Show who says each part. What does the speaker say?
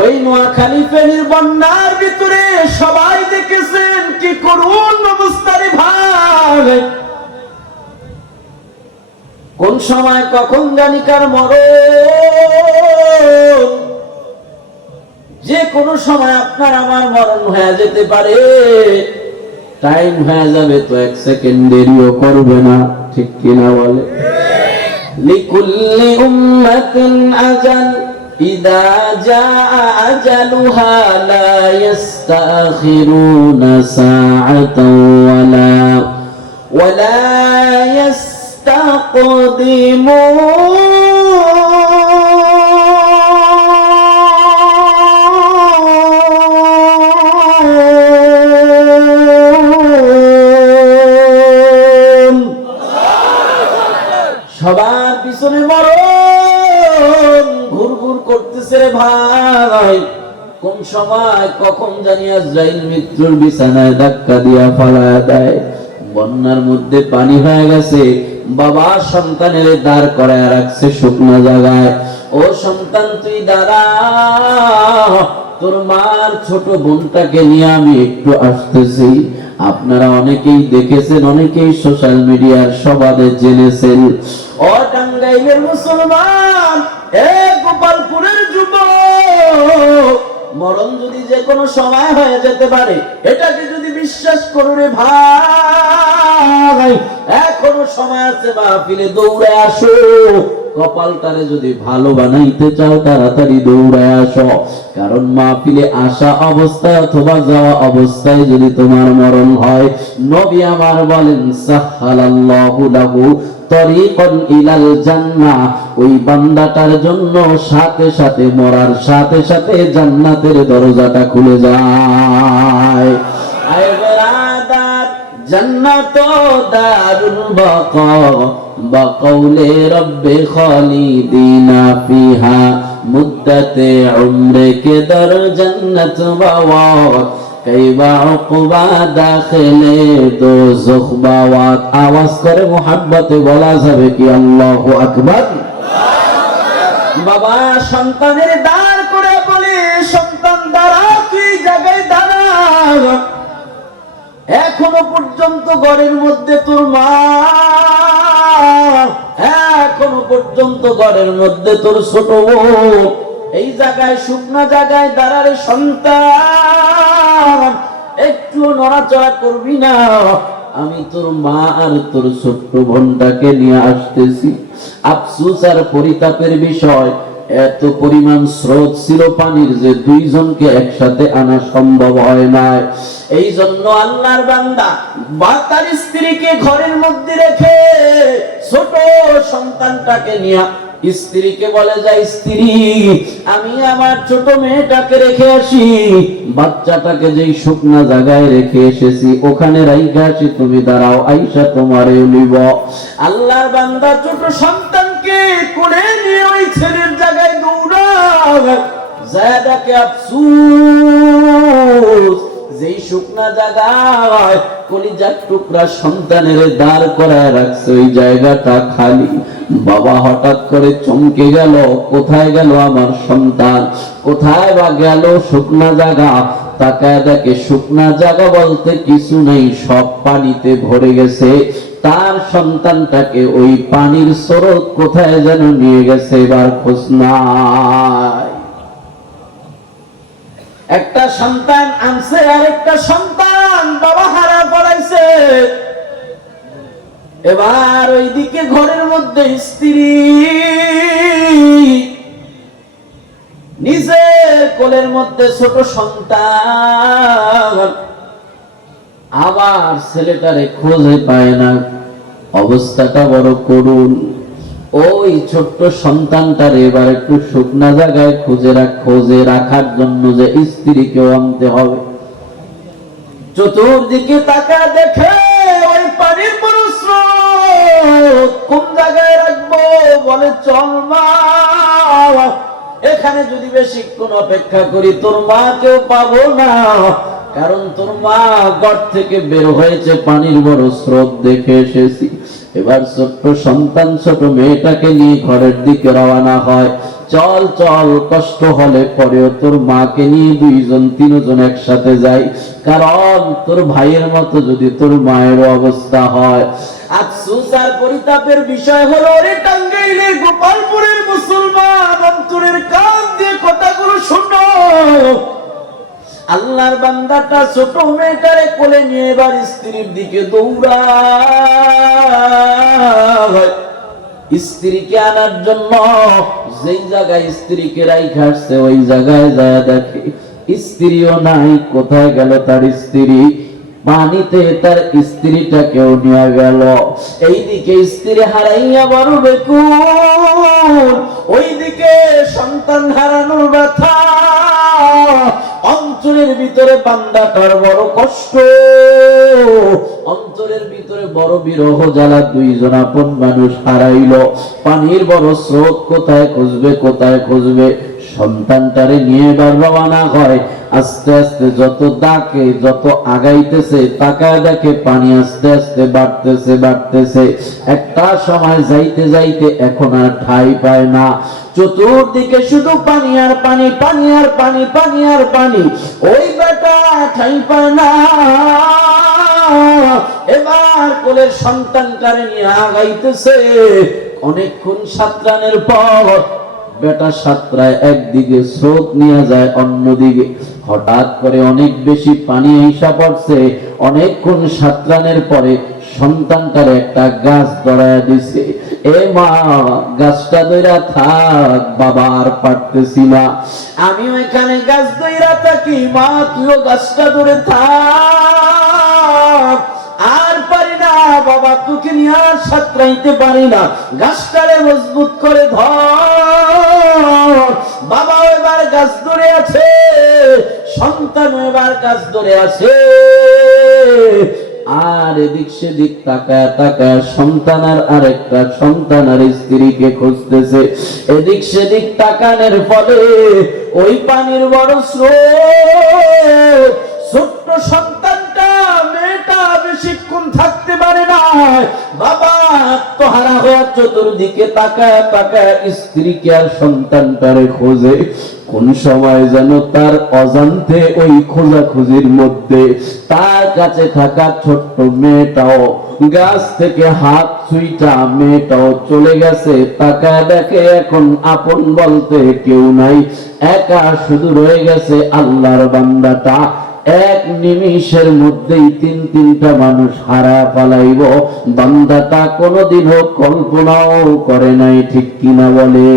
Speaker 1: ওই নোয়াখালী ফেনীর বন্যার ভিতরে সবাই দেখেছেন কি করুন অবস্থারে ভাগ কোন সময় কখন জানিকার মরণ। যে কোনো সময় আপনার আমার মরণ হয়ে যেতে পারে টাইম হয়ে যাবে তো এক সেকেন্ড দেরিও করবে না, ঠিক কিনা বলে? লিকুল্লি উম্মাতিন আজাল। إذا جاء أجلها لا يستأخرون ساعة ولا ولا يستقدمون কোন সময় কখন জানি আজরাইল মৃত্যুর বিছানায় ধাক্কা দিয়া দেয়। বন্যার মধ্যে পানি হয়ে গেছে, বাবা সন্তানের দাঁড় করায় রাখছে শুকনো জায়গায়। ও সন্তান, তুই দাঁড়া, তোর মার ছোট বোনটাকে নিয়ে আমি একটু আসতেছি। আপনারা অনেকেই দেখেছেন, অনেকেই সোশ্যাল মিডিয়ার সবাদে জেনেছেন। ও টাঙ্গাইলের মুসলমান, এ গোপালপুরের যুবক! যে কোনো সময় হয়ে যেতে পারে। এটাকে যদি বিশ্বাস করো ভাই, এখনও সময় আছে মাহফিলে, দৌড়ে আসো। কপালটারে যদি ভালো বানাইতে চাও, তাড়াতাড়ি দৌড়ে আসো। কারণ মাহফিলে আসা অবস্থায় অথবা যাওয়া অবস্থায় যদি তোমার মরণ হয়, নবী আমার বলেন, সাহালাল্লাহু লাহু তরিকন ইলাল জান্নাহ। ওই বান্দাটার জন্য সাথে সাথে মরার সাথে সাথে জান্নাতের দরজাটা খুলে যায়। জান্নাত দারুল বাকা। বাকাউলে রব্বে খালিদিনা ফিহা। মুদ্দাতে উমরে কে দর জান্নাত বাওয়াত। বলা যাবে কি বাবা দাঁড় করে এখনও পর্যন্ত ঘরের মধ্যে তোর মা, এখনও পর্যন্ত ঘরের মধ্যে তোর ছোট এই জায়গায়, শুকনা জায়গায় দাঁড়ারে সন্তান একটু নড়াচড়া করবি না। আমি তোর মা আর তোর ছোট্ট বোনটাকে নিয়ে আসতেছি। আফসুস আর পরিতাপের বিষয়, এত পরিমাণ স্রোত ছিল পানির যে দুইজনকে একসাথে আনা সম্ভব হয় না এই জন্য আল্লাহর বান্দা বা তার স্ত্রীকে ঘরের মধ্যে রেখে ছোট সন্তানটাকে নিয়ে স্ত্রীকে বলে যায় স্ত্রী, আমি আমার ছোট মেয়েটাকে রেখে আসি। বাচ্চাটাকে যেই শুকনা জায়গায় রেখে এসেছি, ওখানে রাইখে আসি তুমি দাঁড়াও, আইসা তোমারে নিব। আল্লাহর বান্দা ছোট সন্তানকে কোলে নিয়ে ওই ছেলের জায়গায় দৌড়া জায়গাকে আফসুস যেই শুকনা জায়গায় কলিজার টুকরা সন্তানের দাঁড় করায় রাখছে, ওই জায়গাটা খালি। বাবা হঠাৎ করে চমকে গেল, কোথায় গেল আমার সন্তান? কোথায় বা গেল শুকনা জায়গা? তাকায় দেখে শুকনা জায়গা বলতে কিছু নেই, সব পানিতে ভরে গেছে। তার সন্তানটাকে ওই পানির স্রোত কোথায় যেন নিয়ে গেছে, এবার খোঁজ নাই। একটা সন্তান আনছে আর একটা সন্তান বাবা হারা পড়াইছে। এবার ওইদিকে ঘরের মধ্যে স্ত্রী নিজের কোলের মধ্যে ছোট সন্তান। আবার ছেলেটারে খোঁজে পায় না। অবস্থাটা বড় করুন ওই ছোট্ট সন্তানটার এবার একটু শুকনা জায়গায় খুঁজে রাখ, খোঁজে রাখার জন্য যে স্ত্রীকেও আনতে হবে। চতুর্দিকে তাকা দেখে ওই পানির কোন জায়গায় রাখব? বলে, চল মা, এখানে যদি বেশিক্ষণ অপেক্ষা করি, তোর মাকেও পাবো না। কারণ তোর মা ঘর থেকে বের হয়েছে পানির বড় স্রোত দেখে এসেছি। এবার ছোট্ট সন্তান, ছোট মেয়েটাকে নিয়ে ঘরের দিকে রওনা হয়। চল চল, কষ্ট হলে পরেও তোর মাকে নিয়ে দুইজন, তিনজন একসাথে যাই। কারণ তোর ভাইয়ের মতো যদি তোর মায়ের অবস্থা হয়। আফসোস আর পরিতাপের বিষয় হলো, রে টাঙ্গাইলে গোপালপুরের মুসলমান, অন্তরের কান দিয়ে শোনো আল্লাহর বান্দাটা ছোট মেয়েটারে কোলে নিয়ে এবার স্ত্রীর দিকে দৌড়ায়। স্ত্রীকে আনার জন্য যেই জায়গায় স্ত্রীকে রাইখা আসছে, ওই জায়গায় যায় দেখে স্ত্রীও নাই, কোথায় গেল তার স্ত্রী? পানিতে তার স্ত্রীটাকেও নিয়ে গেল। এইদিকে স্ত্রী হারাইয়া বড় বেকুন ওইদিকে সন্তান হারানোর অন্তরের ভিতরে বান্দাটার বড় কষ্ট। অন্তরের ভিতরে বড় বিরহ জ্বালা দুইজন আপন মানুষ হারাইল। পানির বড় স্রোত কোথায় খুঁজবে কোথায় খুঁজবে? সন্তানটারে নিয়ে এবার রওনা হয়। আস্তে আস্তে যত ডাকে, যত আগাইতেছে, তাকায় দেখে পানি আস্তে আস্তে বাড়তেছে বাড়তেছে। একটা সময় যাইতে যাইতে এখন আর ঠাই পায় না। চতুর্দিকে শুধু পানি আর পানি পানি আর পানি পানি আর পানি। ওই বেটা ঠাই পায় না। এবার কোলের সন্তানটারে নিয়ে আগাইতেছে। অনেকক্ষণ সাতরানের পর বেটা সাতরায় একদিকে স্রোত নিয়ে যায়, অন্যদিকে হঠাৎ করে অনেক বেশি পানি আইসা পড়ছে। অনেকক্ষণ সাতরানের পরে সন্তানটার একটা গাছ ধরায় দিছে। এ মা, গাছটা দইরা থাক, বাবা আর পারতেছি না। আমি ওইখানে গাছ দইরা থাকি, মা, তুইও গাছটা ধরে থাক। আর পারি না, বাবা তোকে নিয়ে আর সাঁতরাইতে পারি না। গাছটারে মজবুত করে ধর। বাবা এবার গাছ ধরে আছে, সন্তান এবার গাছ ধরে আছে। আর এদিক সেদিক তাকায় তাকায় সন্তান আর আরেকটা, সন্তান আর স্ত্রীকে খুঁজতেছে। এদিক সেদিক তাকানের ফলে ওই পানির বড় স্রোত, ছোট্ট সন্তানটা, মেয়েটা বেশিক্ষণ থাকতে পারে না। বাবা আত্মহারা হয়ে চতুর্দিকে তাকায় তাকায় স্ত্রীকে আর খোঁজে। কোন সময় যেন তার অজান্তে ওই খোঁজাখুঁজির মধ্যে তার কাছে থাকা ছোট্ট মেয়েটাও, গাছ থেকে হাত ছুইটা মেয়েটাও চলে গেছে। তাকায় দেখে এখন আপন বলতে কেউ নাই। একা শুধু রয়ে গেছে আল্লাহর বান্দাটা। এক নিমিষের মধ্যেই তিন তিনটা মানুষ হারা পালাইব। বান্দাতা কোনোদিনও কল্পনাও করে নাই ঠিক কিনা বলে।